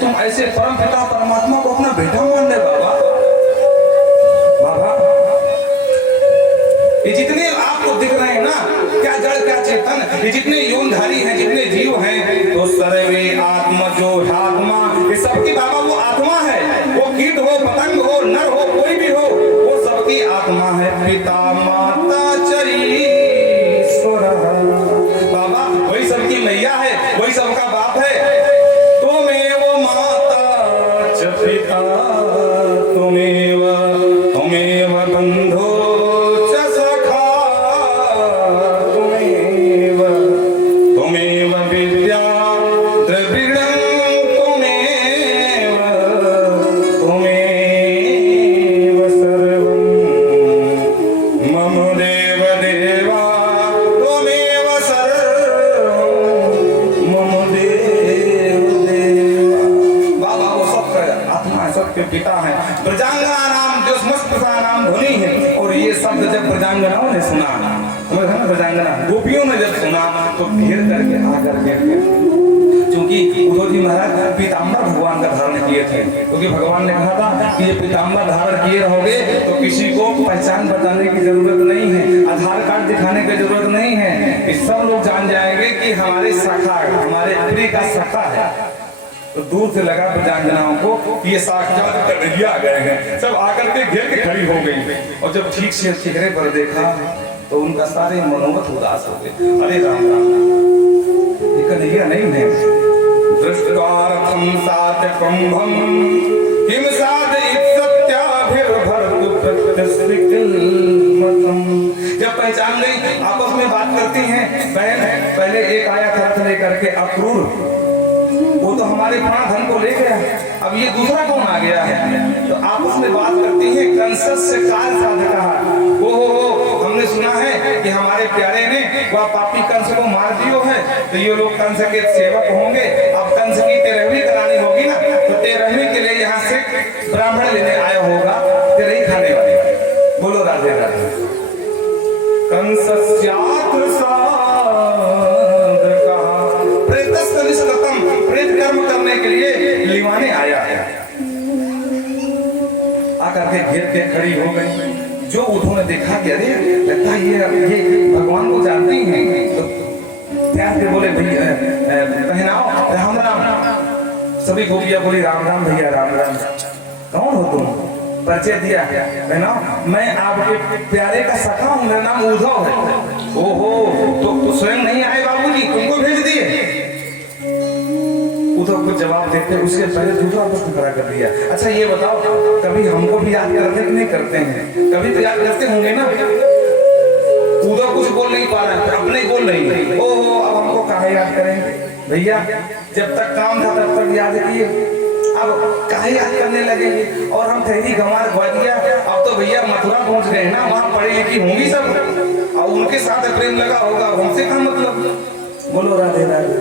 तुम ऐसे परम पिता परमात्मा को अपना बेटा मान ले बाबा। बाबा ये जितने आपको दिख रहे हैं ना, क्या जड़ क्या चेतन, ये जितने योनधारी हैं, जितने जीव हैं, तो सर्वे आत्मा जो आत्मा, ये सबकी बाबा वो आत्मा है। वो कीट हो, पतंग हो, नर हो, कोई भी हो, वो सबकी आत्मा है। पिता माता ईश्वर बाबा वही सबकी मैया है, वही सबका बाप है। पिता तुमेव तुमेव बंधो च सखा तुमेव तुमेव विद्या द्रविणं तुमेव तुमेव सर्वं मम देव देवा तुमेव सर्वं मम देव देवा। बाबा वो सबके पिता है। प्रजांगना नाम जो समस्त नाम ध्वनि है। और ये शब्द जब प्रजांगनाओं ने सुना, प्रजांगना गोपियों ने जब सुना तो घेर करके आकर के, क्योंकि उद्धव जी महाराज पीताम्बर भगवान का धारण किए थे, क्योंकि भगवान ने कहा था कि ये पीताम्बर धारण किए रहोगे तो किसी को पहचान बताने की जरूरत नहीं है, आधार कार्ड दिखाने की जरूरत नहीं है, इस सब लोग जान जाएंगे कि हमारे सखा, हमारे प्रिय का सखा है। तो दूर से लगा प्रजांगनाओं को ये साक्षात कन्हैया आ गए हैं। सब आकर के घेर के खड़ी हो गई और जब ठीक से चेहरे पर देखा तो उनका सारे मनोमत उदास हो गए। अरे राम राम, ये कन्हैया नहीं है। दृष्टार्थम सात्यकुंभम हिमसाद इत्सत्याभिर्भरतु प्रत्यस्त्रिकिल्मतम। जब पहचान गई, आपस में बात करती हैं। बहन पहले एक आया था रथ लेकर के अक्रूर, वो तो हमारे प्राण धन को ले गया, अब ये दूसरा कौन आ गया है? तो आपस में बात करती है। कंसस्य काल साधका, ओ हमने सुना है कि हमारे प्यारे ने वह पापी कंस को मार दियो है, तो ये लोग कंस के सेवक होंगे। अब कंस की 13वीं करानी होगी ना, तो 13वीं के लिए यहाँ से ब्राह्मण लेने आया होगा, 13वीं खाने वाले। बोलो राधे राधे। कंसस्यात्र प्रेत कर्म करने के लिए लिवाने आया है। आकर के घेर के खड़ी हो गई। जो उन्होंने देखा कि अरे लगता है ये भगवान को जानती हैं, तो प्यार से बोले भैया पहनाओ राम राम। सभी गोपियां बोली राम राम भैया राम राम। कौन हो तुम? परिचय दिया। पहनाओ, मैं आपके प्यारे का सखा हूँ, मेरा नाम उद्धव है। ओहो, तो स्वयं नहीं आए बाबूजी, तुमको भेज दिए। उद्धव को जवाब देते उसके पहले दूसरा प्रश्न खड़ा कर दिया। अच्छा ये बताओ, कभी हमको भी याद करते कि नहीं करते हैं? कभी तो याद करते होंगे ना। उद्धव कुछ बोल नहीं पा रहा है, अपने बोल रही है। ओहो भैया जब तक काम था तब तक याद किए, अब काहे याद करने लगेंगे। और हम ठहरी गंवार ग्वालिया, अब तो भैया मथुरा पहुंच गए ना, वहाँ पढ़ी लिखी होंगी सब और उनके साथ प्रेम लगा होगा, हमसे क्या मतलब। बोलो राधे राधे।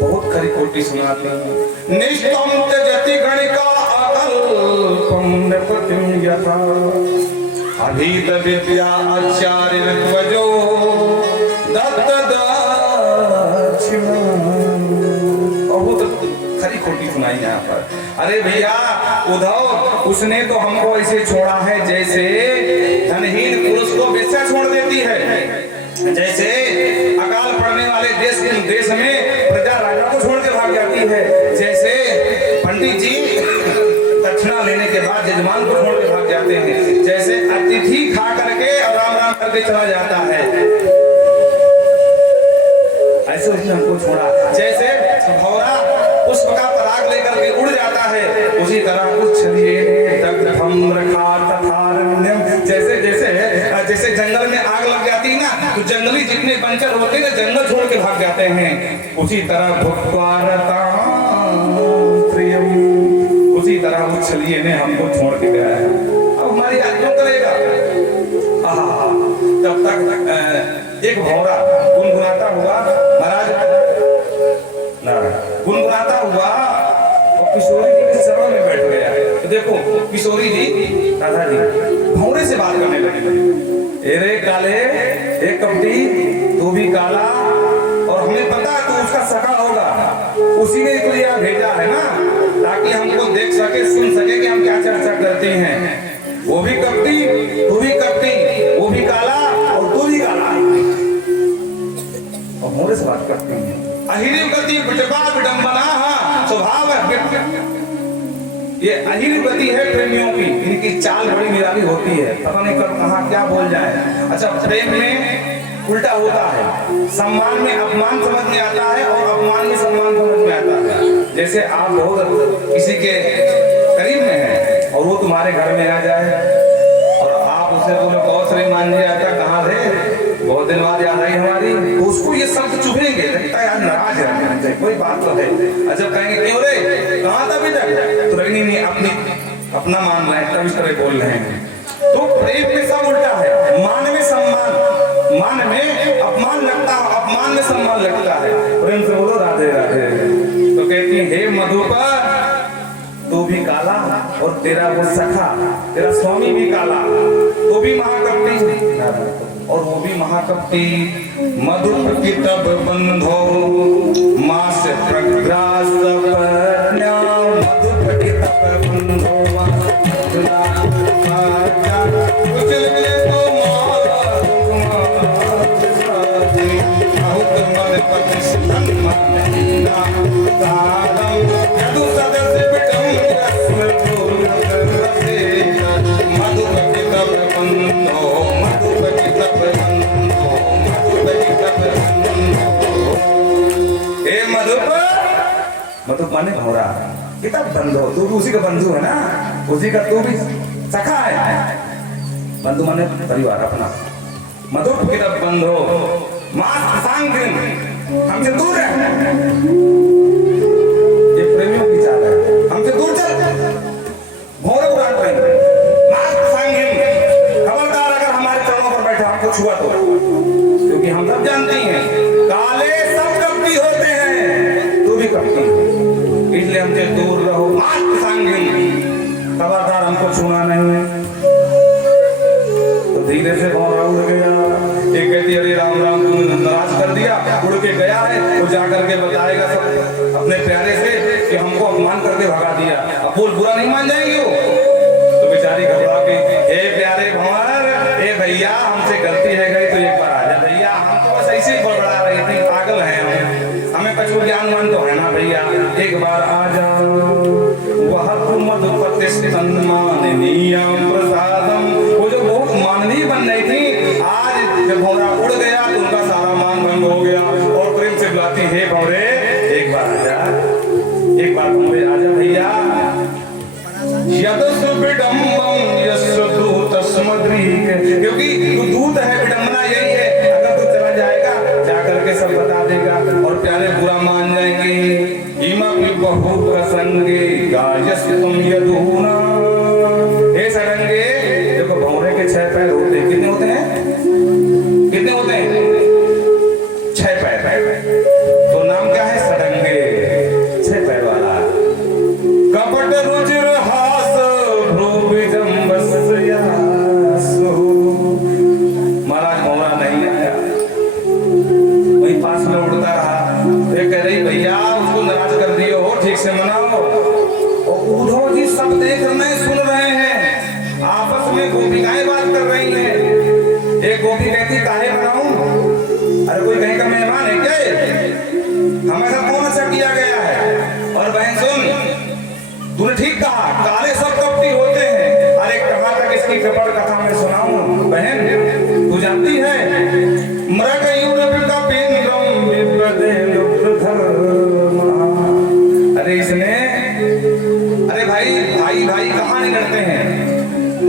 बहुत खरी कोटि सुनाते हैं। निष्ठम त्यजति गणिका अकल्पम नृपतिम यथा अभीत विद्या आचार्य ध्वजो दत्त दक्षिणा। बहुत खरी खोटी सुनाई यहाँ पर। अरे भैया उद्धव, उसने तो हमको ऐसे छोड़ा है जैसे धनहीन पुरुष को वेश्या छोड़ देती है, जैसे अकाल पड़ने वाले देश में प्रजा राजा को छोड़ के भाग जाती है, जैसे पंडित जी दक्षिणा लेने के बाद जजमान को छोड़ के भाग जाते हैं, जैसे अतिथि खा करके और राम राम करके चला जाता है, ऐसे उसने हमको छोड़ा। जैसे भौरा पुष्प का पराग लेकर के उड़ जाता है, उसी तरह जैसे जैसे जैसे जंगल में आग लग जाती है ना, तो जंगली जितने पंचर होते हैं जंगल छोड़ के भाग जाते हैं, उसी तरह उसी तरह उस छलिए ने हमको छोड़ के गया है। अब हमारी याद क्यों करेगा। तब तक एक भौरा गुनगुनाता हुआ महाराज गुनगुनाता हुआ और किशोरी जी के शरण में बैठ गया। तो देखो किशोरी जी राधा जी भौरे से बात करने लगे, अरे काले एक कपटी तू भी काला, और हमें पता है तू उसका सखा होगा, उसी ने तो यहाँ भेजा है ना, ताकि हमको देख सके सुन सके कि हम क्या चर्चा करते हैं। वो भी कपटी तू भी कपटी, वो भी काला और तू भी काला, और मोरे से बात करते हैं। अहिरी गति विटपा विडंबना स्वभाव है, ये अहिरी गति है प्रेमियों की, इनकी चाल बड़ी निराली होती है, पता नहीं कब कहाँ क्या बोल जाए। अच्छा प्रेम में उल्टा होता है, सम्मान में अपमान समझ में आता है और अपमान में सम्मान समझ में आता है। जैसे आप बहुत किसी के करीब में हैं और वो तुम्हारे घर में आ जाए और आप उसे बोले बहुत सही मान लिया था, कहाँ थे, बहुत दिन बाद याद आई हमारी, तो उसको ये शब्द चुभेंगे, लगता है यार नाराज है, कोई बात तो है। अच्छा कहेंगे क्यों रे कहाँ था अभी तक, तो नहीं अपनी अपना मान रहे हैं, तब इस तरह बोल रहे हैं। तो प्रेम में सब उल्टा है, मान में सम्मान, मान में अपमान लगता है, अपमान में सम्मान लगता है। प्रेम से बोलो राधे राधे। तो कहती है हे मधुपर तू भी काला और तेरा वो सखा तेरा स्वामी भी काला, तो भी महाकपटी और वो भी महाकपटी। मधुप की तब बंधो मास प्रग्रास पत्न्या, मधुप की तब बंधो मधुप माने भौरा, किताब बंधु, तू भी उसी का बंधु है ना, उसी का तू भी सखा है। बंधु माने परिवार अपना। मधुप किताब बंधु मास सांगिन, हमसे दूर है, ये प्रेमियों की चाल है, हमसे दूर चल, भौरे को डांट रहे मास सांगिन, खबरदार अगर हमारे चरणों पर बैठा हमको छुआ तो, क्योंकि हम सब जानते हैं काले सब कपटी होते हैं, तू भी कपटी, इसलिए हमसे दूर रहो। खबरदार हमको छूना नहीं है। तो धीरे से भौरा उड़ गया, एक कहती अरे राम राम तुमने नाराज कर दिया, उड़ के गया है, वो जाकर के बताएगा सब अपने प्यारे से कि हमको अपमान करके भगा दिया। अब बोल बुरा नहीं मान जाएंगे वो, तो बेचारी घबरा के हे प्यारे भंवर, हे भैया हमसे गलती है गई तो एक बार आ जा भैया, हम तो बस ऐसे ही बड़बड़ा रही थी, पागल है हमें कछु ज्ञान मान तो है ना भैया, एक बार आ जाओ। वह मधुपति सम्माननीयम प्रसादम, वो जो बहुत माननीय बन रही थी, आज जब भौरा उड़ गया तो उनका सारा मान भंग हो गया और प्रेम से बुलाती हे भौरे एक बार आ जा, एक बार भौरे आ जा भैया। यदस विडम्बम यस्य दूतस्म द्रीक, क्योंकि तू दूत है, विडम्बना यही है, अगर तू चला जाएगा जाकर करके सब बता देगा और प्यारे बुरा मान जाएंगे। इमा भी बहु प्रसंगे गायस तुम यदूना। हे सडंगे, देखो भौरे के 6 पैर होते हैं। कितने होते हैं? कितने होते हैं? 6 पैर। तो नाम क्या है? सडंगे, 6 पैर वाला। कपट रुचिर हास भ्रूविजम्बस्यासु। महाराज भौरा नहीं आया, वही पास में उड़ता रहा। ये कह रही भैया उसको नाराज कर दियो हो, ठीक से मनाओ। और उद्धव जी सब देख रहे हैं, सुन रहे हैं, आपस में गोपिकाएं बात कर रही हैं। एक गोपी कहती काहे मनाऊं? अरे कोई कहीं का मेहमान है क्या? हमेशा कौन अच्छा किया गया है? और बहन सुन, तूने ठीक कहा, काले सब कपटी होते हैं। अरे कहाँ तक इसकी कपड़ कथा में सुनाऊं? बहन तू जानती है, मृग यूरप कपिंद्रम विप्रदे लुब्धधर्मा। अरे इसने, अरे भाई भाई कहाँ नहीं लड़ते हैं?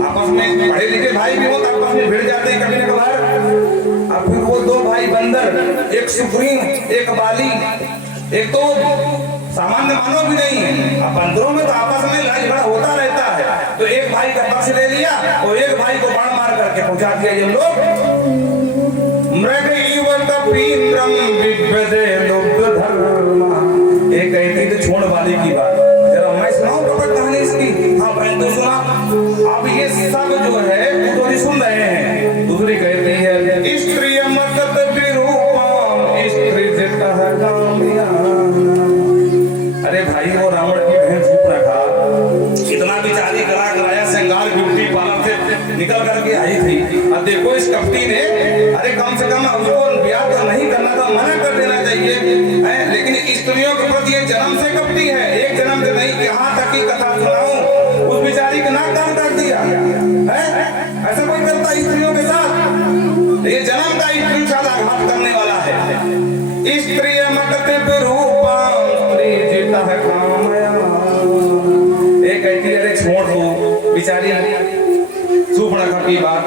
आपस में पढ़े लिखे भाई भी हो तो आपस में भिड़ जाते हैं कभी न कभार। अब फिर वो 2 भाई बंदर, एक सुप्रीम एक बाली, एक तो सामान्य मानव भी नहीं है। अब बंदरों में तो आपस में लड़ाई झगड़ा होता रहता है। तो एक भाई का पक्ष ले लिया और एक भाई को बाण मार करके पहुंचा दिया ये लोग। मृग युवक कपींद्रम विप्रदे लुब्धधर्मा। एक कहती तो छोड़ वाली की बात, जरा मैं सुनाऊं कपट कहानी इसकी? हाँ बहन तो सुना। अब ये सब जो है वो तो सुन रहे हैं। दूसरी कहती है स्त्री मकत विरूपम स्त्री जितः कामयान। अरे भाई वो रावण की बहन सूर्पणखा इतना बेचारी गला गलाया श्रृंगार ब्यूटी पार्लर से निकल करके आई थी। अब देखो इस कपटी ने, अरे कम से कम उसको ब्याह तो नहीं करना था, मना कर देना चाहिए है। लेकिन स्त्रियों के प्रति ये जन्म से कपटी है, एक जन्म से नहीं। यहाँ तक की कथा सुनाऊं, उस बेचारी का नाक कान काट दिया है। ऐसा कोई करता स्त्रियों के साथ? ये जन्म का स्त्री साथ आघात करने वाला है। स्त्री मकते रूपम स्त्री जितः कामयान। एक कहती है अरे छोड़ दो बेचारी सूर्पणखा की बात,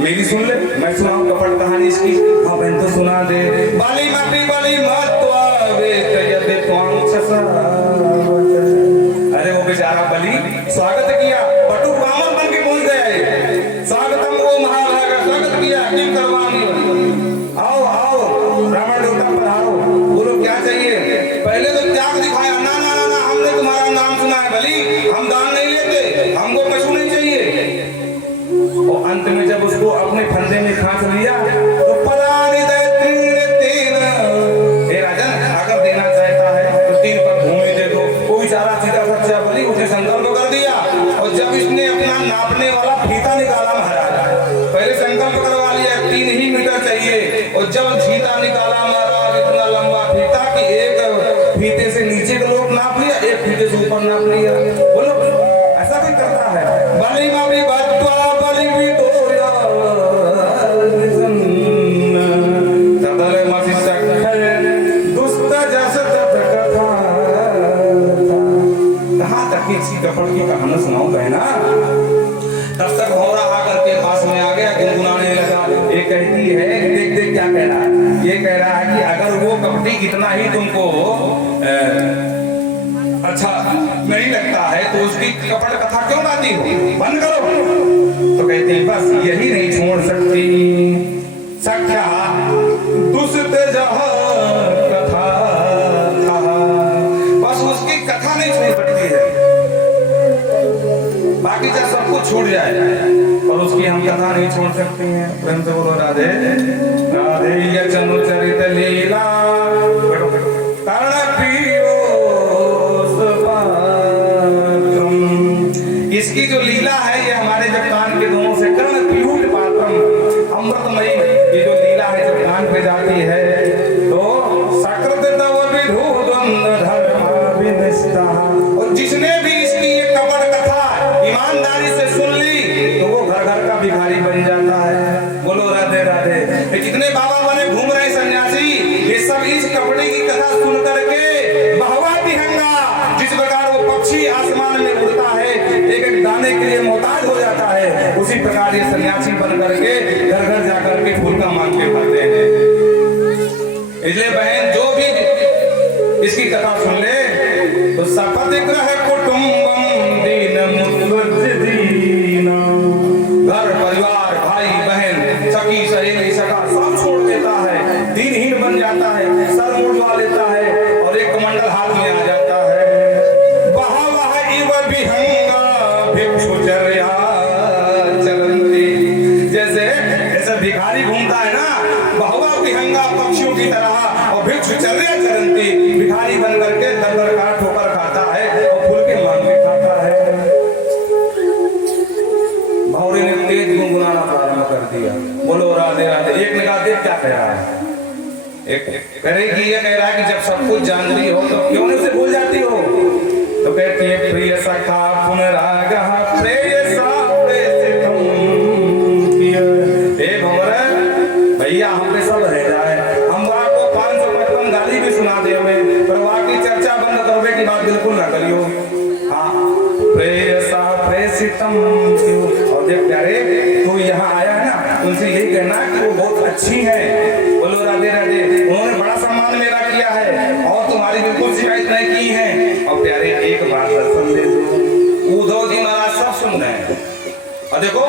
मेरी सुन ले, मैं सुनाऊं कपट कहानी इसकी? हाँ बहन तो सुना दे। बाली माटी बाली महत्वा वेत यदि त्वां ससावत। अरे वो बेचारा बलि स्वागत किया, बटुक वामन बन के पहुंच गया। स्वागतम वो महाभागा, स्वागत किया, किम करवानी? आओ आओ रावण देवता पधारो, बोलो क्या चाहिए? पहले तो त्याग दिखाया, ना ना ना ना, हमने तुम्हारा नाम सुना है बलि, हम दान नहीं लेते, हमको पशु नहीं चाहिए। और अंत में जब उसको अपने फंदे में खांच लिया तो पदानि दैत्रीण तेन। हे राजन, अगर देना चाहता है तो 3 पग भूमि दे दो। कोई चारा सीधा सच्चा बलि उसने संकल्प कर दिया। और जब इसने अपना नापने वाला फीता निकाला महाराज, पहले संकल्प करवा लिया 3 ही मीटर चाहिए। और जब फीता निकाला महाराज, इतना लंबा फीता कि एक फीते से नीचे का लोग नाप लिया, एक फीते से ऊपर नाप लिया। बोलो ऐसा भी करता है? बलि में भी बत्वा बलि भी तो कपट की कहानी सुनाऊं बहना। तब तक भौरा आकर के पास में आ गया, गुनगुनाने लगा। ये कहती है, देख देख क्या कह रहा है। ये कह रहा है कि अगर वो कपटी इतना ही तुमको अच्छा नहीं लगता है तो उसकी कपट कथा क्यों गाती हो? बंद करो। तो कहती बस यही नहीं छोड़ सकती, सख्या दुष्ट जहाँ कथा था। बस उसकी कथा नहीं छोड़ सकती है, बाकी चाहे सब कुछ छूट जाए और उसकी हम कथा नहीं छोड़ सकते हैं। प्रेम से बोलो राधे राधे। ये चनु चरित लीला कर्ण पियो सुपात्रम। इसकी जो लीला है ये हमारे जब कान के दोनों से कर्ण पीयूष पात्रम अमृतमयी, ये जो लीला है जब कान पे जाती है तो सकृत तव विधु द्वंद्व धर्माभिनिष्ठा। और जिसने भी इसकी ये कपट कथा ईमानदारी से सुन ली तो वो घर घर का भिखारी बन जाता है। बोलो राधे। इसलिए बहन जो भी इसकी कथा सुन ले तो सपति ग्रह कुटुंबम दीन घर परिवार भाई बहन सखी सहेली सखा सब छोड़ देता है, दीनहीन बन जाता है, सर मुड़वा लेता है और एक कमंडल हाथ में आ जाता है। बहवः इव विहंगा भिक्षुचर्या चरन्ति, जैसे भिखारी घूमता है ना, बहुवा विहंगा पक्षियों की तरह और भिक्षुचर्या चरन्ति, भिखारी बन करके दर का ठोकर खाता है और फूल के मांग में खाता है। भौरे ने तेज गुनगुनाना प्रारंभ कर दिया, बोलो राधे राधे। एक ने कहा देख क्या कह रहा है, एक कह रही कि ये कह रहा है कि जब सब कुछ जान रही हो तो क्यों नहीं उसे भूल जाती हो। तो कहती है प्रिय सखा पुनरागः प्रेयसा प्रेषितम्, हे भंवर भैया हम पे सब रह जाए, हम आपको 555 गाली भी सुना दे हमें, पर वहाँ की चर्चा बंद करने की बात बिल्कुल ना करियो। हाँ प्रेयसा प्रेषितम्, और देख प्यारे तू यहाँ आया है ना, उनसे यही कहना कि वो बहुत अच्छी है, बोलो राधे राधे। उन्होंने बड़ा सम्मान मेरा किया है और तुम्हारी बिल्कुल शिकायत नहीं की है। और प्यारे एक बात दर्शन दे दो, उद्धव जी महाराज सब सुन रहे हैं और देखो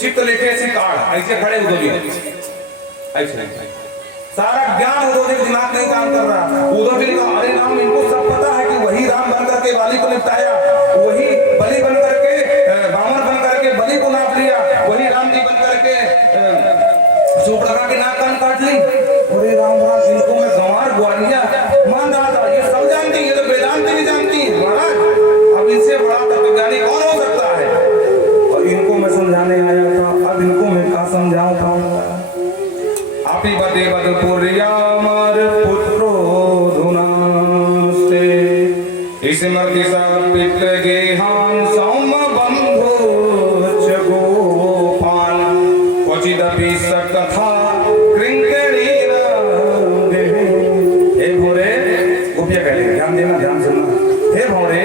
चित्त लेके ऐसे काढ़ ऐसे खड़े उद्धव जी, ऐसे सारा ज्ञान उद्धव जी दिमाग नहीं काम कर रहा। उद्धव जी ने कहा अरे राम इनको सब पता है कि वही राम बन करके बाली को निपटाया, वही बलि बन करके बामन बन करके बलि को नाप लिया, वही राम जी बन करके सूर्पणखा के नाक कान काट ली। अरे राम राम इनको मैं गंवार ग्वालिया मान रहा था, ये सब जानती है, तो वेदांत भी जानती है महाराज, अब इनसे बड़ा तत्वज्ञानी कौन हो सकता है। और इनको मैं समझाने आया था, अब इनको मैं क्या समझाऊं था। आपी बदे बद पुर्यामर पुत्रो धुनास्ते इसमति सपित गेहान सौम बंधु च गोपाल क्वचिदपि सकथा कृंकणी दे। हे भोरे गोपिया कहते ध्यान देना ध्यान सुनना, हे भोरे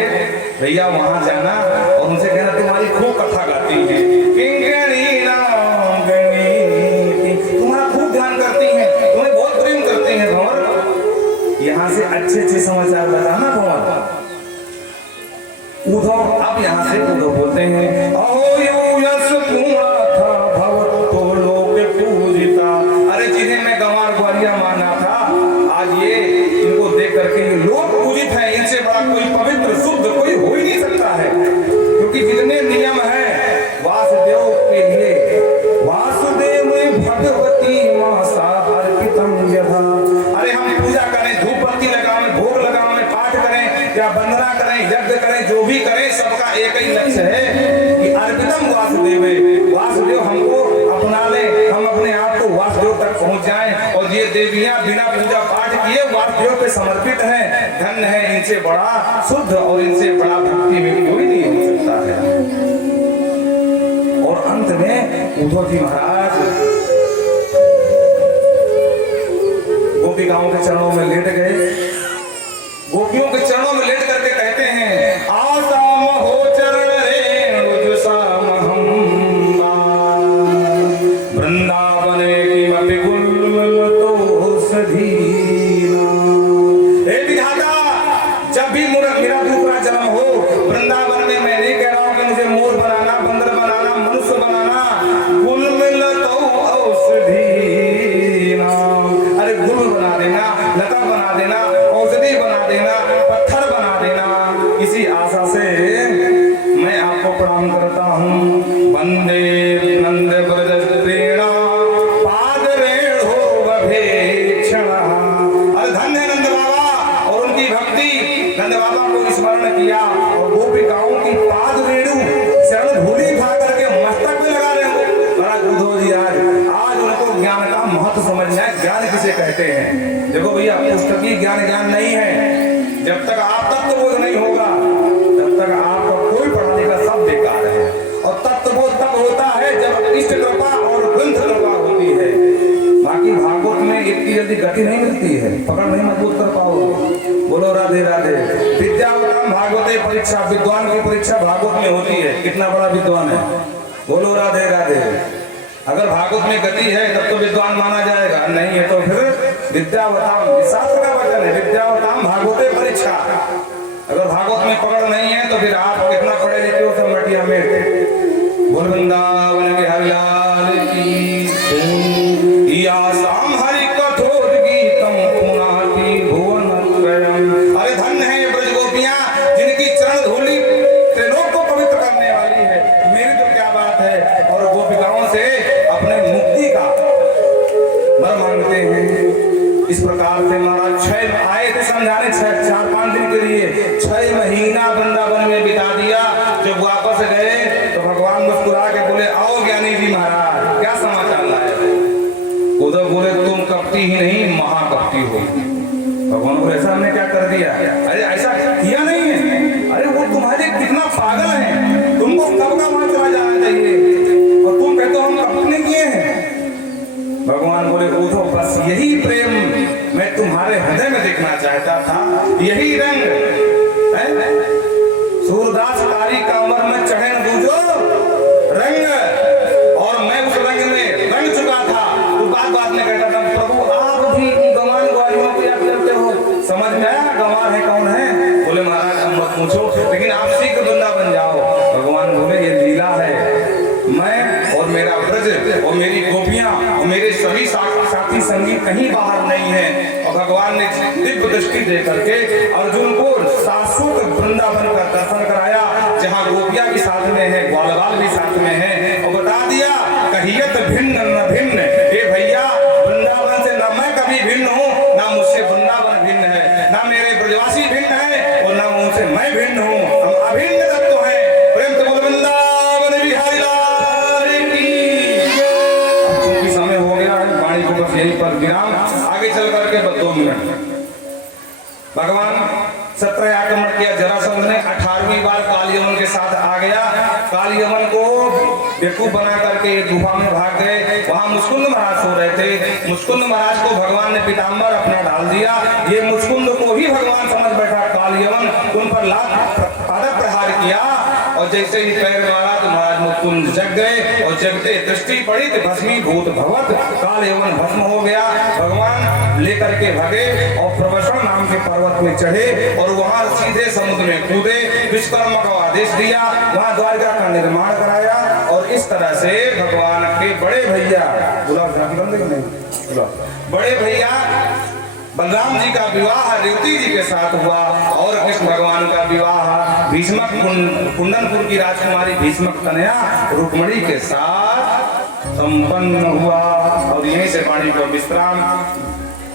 भैया वहां जाना और उनसे कहना तुम्हारी खूब कथा गाती है, किंकणी यहाँ से अच्छे अच्छे समाचार बताना भवन। उद्धव अब यहाँ से उद्धव बोलते हैं यश पूर्णा था भवतो लोक पूजिता। अरे जिन्हें मैं गंवार ग्वालिया माना था, आज ये इनको देख करके लोक पूजित है, इनसे बड़ा कोई पवित्र शुद्ध कोई हो ही नहीं सकता है। क्योंकि जितने नियम है वासुदेव के लिए, वासुदेव भगवती मासा अर्पितम यथा। अरे हम पूजा करें, धूप बत्ती लगाएं, भोग लगाएं, पाठ करें या वंदना करें, यज्ञ करें, जो भी करें सबका एक ही लक्ष्य है कि अर्पितम वासुदेव, वासुदेव हमको अपना ले, हम अपने आप को वासुदेव तक पहुंच जाएं। और ये देवियां बिना पूजा पाठ किए वासुदेव पे समर्पित हैं, धन्य है, इनसे बड़ा शुद्ध और इनसे बड़ा भक्ति में कोई नहीं हो सकता है। और अंत में उद्धव जी महाराज गोपिकाओं के चरणों में लेट गए, गोपियों के चरणों में लेट करके कहते हैं आसाम हो चरण रेणुजुसामहं वृंदावने किमपि गुल्मतो सधीना। हे विधाता, जब भी मेरा दूसरा जन्म हो वृंदावन में, मैं नहीं कह रहा हूं कि मुझे मोर बनाना, बंदर बनाना, मनुष्य बनाना, गुल्मतो औषधीना। अरे गुल बना देना, लता बना देना, औषधि बना देना, पत्थर बना देना, इसी आशा से मैं आपको प्रणाम करता हूँ। वंदे नंद ब्रज प्रेरणा पाद रेणो वभेक्षणा। अरे धन्य नंद बाबा और उनकी भक्ति, नंद बाबा को स्मरण किया और गोपिकाओं की पाद रेणु शरण धूलि खा करके मस्तक में लगा रहे हो। महाराज उद्धव जी आज उनको ज्ञान का महत्व समझना है, ज्ञान किसे कहते हैं। देखो भैया पुस्तकीय ज्ञान नहीं है, जब तक आप तत्वबोध नहीं होगा तब तक आपका कोई पढ़ा लिखा सब बेकार है। और तत्वबोध तब होता है जब इष्ट कृपा और ग्रंथ कृपा होती है। बाकी भागवत में इतनी जल्दी गति नहीं मिलती है, पकड़ नहीं मजबूत कर पाओगे। बोलो राधे राधे। विद्यावताम भागवते परीक्षा, विद्वान की परीक्षा भागवत में होती है, कितना बड़ा विद्वान है। बोलो राधे राधे। अगर भागवत में गति है तब तो विद्वान माना जाएगा, नहीं है तो फिर विद्यावताम, शास्त्र का वचन है, विद्यावताम भागवते परीक्षा। अगर भागवत में पकड़ नहीं है तो फिर आप कितना पढ़े लिखे हो सब मटिया में। बोल वृंदावन बिहारी लाल की। या शाम हरि कठोर गीतम पुनाति भुवन त्रयम। अरे धन्य है ये ब्रज गोपियां जिनकी चरण धूलि त्रिलोक को पवित्र करने वाली है। मेरी तो क्या बात है। और गोपिकाओं से अपने मुक्ति का वर मांगते हैं। इस प्रकार से महाराज 6 आए थे समझाने, 4-5 दिन के लिए, 6 महीना वृंदावन में बिता दिया। जब वापस गए तो भगवान मुस्कुरा के बोले, आओ ज्ञानी जी महाराज, क्या समाचार लाए? उधर बोले, तुम कपटी ही नहीं महाकपटी हो। भगवान बोले, ऐसा हमने क्या कर दिया? अरे ऐसा किया नहीं है। अरे वो तुम्हारे कितना पागल है, तुमको कब का वहां चला जाना चाहिए और तुम कहते हो हम कपट नहीं किए हैं। भगवान बोले, उधो बस यही प्रेम मैं तुम्हारे हृदय में देखना चाहता था, यही रंग है। सूरदास कारी कांवर में चढ़े दूजो रंग, और मैं उस रंग में रंग चुका था। तो बात में कहता था, प्रभु आप भी गंवार ग्वालियों को याद करते हो, समझ में आया गंवार है कौन है? बोले, महाराज अब मत पूछो, लेकिन आप शीघ्र वृंदावन जाओ। भगवान बोले, ये लीला है, मैं और मेरा ब्रज और मेरी गोपियां और मेरे सभी साथी संगी कहीं बाहर नहीं है। और भगवान ने दिव्य दृष्टि दे करके अर्जुन को शाश्वत वृंदावन का दर्शन कराया, जहाँ गोपियां भी साथ में है, ग्वाल भी साथ में है, और बता दिया कहियत भिन्न न भिन्न। हे भैया, वृंदावन से न मैं कभी भिन्न हूँ, ना मुझसे वृंदावन भिन्न है, ना मेरे ब्रजवासी भिन्न है और ना उनसे मैं भिन्न हूँ। हम अभिन्न तत्व हैं। प्रेम से बोल वृंदावन बिहारी लाल की। अब चूंकि समय हो गया है, वाणी को बस यहीं पर विराम, आगे चल करके बस 2 मिनट। भगवान 17 आक्रमण किया जरासंध ने, 18वीं बार काल यमन के साथ आ गया। काल यमन को बेवकूफ बना करके गुफा में भाग गए। वहां मुस्कुंद महाराज सो रहे थे। मुस्कुंद महाराज को भगवान ने पीताम्बर अपना डाल दिया। ये मुस्कुंद को ही भगवान समझ बैठा काल यमन, उन पर पादप प्रहार किया और जैसे ही पैर मारा तो महाराज मुस्कुंद जग गए और जगते दृष्टि पड़ी तो भस्मीभूत भवत, काल यमन भस्म हो गया। भगवान लेकर के भगे और प्रवशण नाम के पर्वत में चढ़े और वहां सीधे समुद्र में कूदे। विश्वकर्मा को आदेश दिया, वहां द्वारका का निर्माण कराया। और इस तरह से भगवान के बड़े भैया, बड़े भैया बलराम जी का विवाह रेवती जी के साथ हुआ और कृष्ण भगवान का विवाह भीष्मक कुंडनपुर की राजकुमारी भीष्मक कन्या रुक्मणी के साथ संपन्न हुआ। और यहीं से वाणी को विश्राम।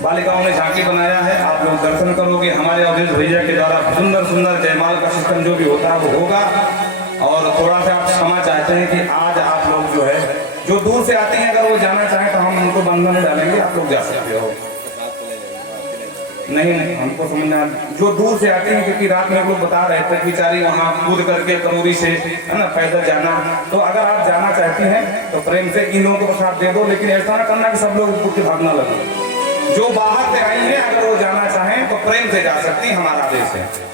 बालिकाओं ने झांकी बनाया है, आप लोग दर्शन करोगे। हमारे अवधेश भैया के द्वारा सुंदर सुंदर जयमाल का सिस्टम जो भी होता है वो होगा। और थोड़ा सा आप क्षमा चाहते हैं कि आज आप लोग जो है, जो दूर से आती हैं, अगर वो जाना चाहें तो हम उनको बंधन में डालेंगे, आप लोग जा सकते हो। नहीं हमको समझना, जो दूर से आते हैं, क्योंकि रात में लोग बता रहे थे बेचारी वहाँ कूद करके करोरी से है ना पैदल जाना। तो अगर आप जाना चाहती हैं तो प्रेम से इन लोगों को साथ दे दो, लेकिन ऐसा ना करना कि सब लोग उठ के भागना लगे। जो बाहर से आई हैं अगर वो जाना चाहें तो प्रेम से जा सकती, हमारा आदेश है।